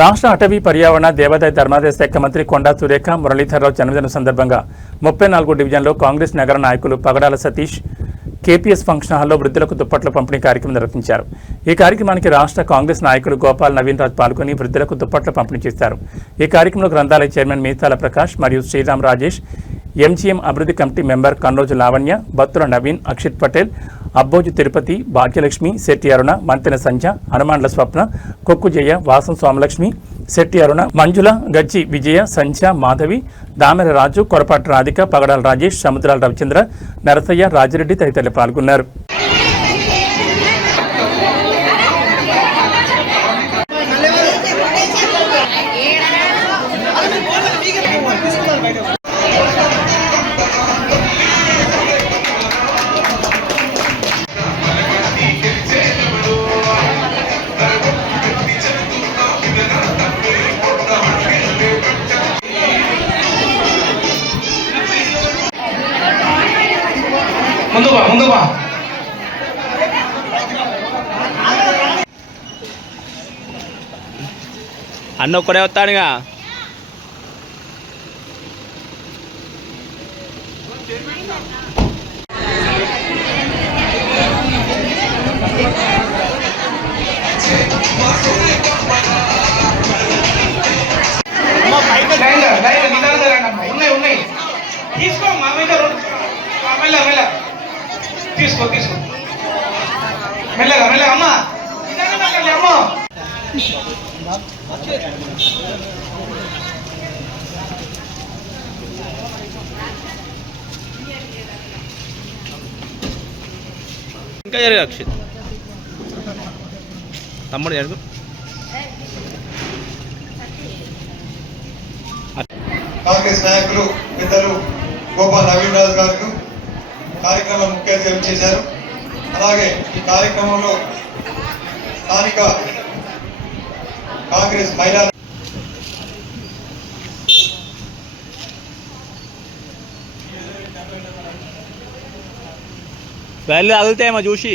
రాష్ట్ర అటవీ పర్యావరణ దేవాదాయ ధర్మాదాయ శాఖ మంత్రి కొండా సురేఖ మురళీధరరావు జన్మదిన సందర్భంగా 34 డివిజన్లో కాంగ్రెస్ నగర నాయకులు పగడాల సతీష్ కేపీఎస్ ఫంక్షన్ హాల్లో వృద్ధులకు దుప్పట్ల పంపిణీ కార్యక్రమం నిర్వహించారు। ఈ కార్యక్రమానికి రాష్ట్ర కాంగ్రెస్ నాయకులు గోపాల్ నవీన్ రాజ్ పాల్గొని వృద్ధులకు దుప్పట్ల పంపిణీ చేశారు। ఈ కార్యక్రమంలో గ్రంథాలయ చైర్మన్ మీతాల ప్రకాష్ మరియు శ్రీరామ్ రాజేష్, ఎంజీఎం అభివృద్ధి కమిటీ మెంబర్ కన్నోజు లావణ్య, బత్తుల నవీన్, అక్షిత్ పటేల్, అబ్బోజు తిరుపతి, భాగ్యలక్ష్మి, శెట్టి అరుణ, మంతెన సంధ్య, హనుమాన్ల స్వప్న, కొక్కు జయ, వాసం సోమలక్ష్మి, శెట్టి అరుణ, మంజుల, గజ్జి విజయ, సంధ్య, మాధవి, దామెర రాజు, కొరపాటి రాధిక, పగడాల రాజేష్, సముద్రాల రవిచంద్ర, నరసయ్య, రాజిరెడ్డి తదితరులు పాల్గొన్నారు। ముందు బా అన్న ఒక్కడే వస్తాడుగా। ఉన్నాయి తీసుకో మా మీద తీసుకో మెల్లగా అమ్మా అమ్మా ఇంకా జరుగు అక్షిత్ తమ్ముడు జరుగు। కాంగ్రెస్ నాయకులు పెద్దలు గోపాల్ నవీన్ రాజ్ గారు కార్యక్రమం ముఖ్య అతిథిగా చేశారు। అలాగే ఈ కార్యక్రమంలో స్థానిక కాంగ్రెస్ మహిళా తగులుతాయేమో చూసి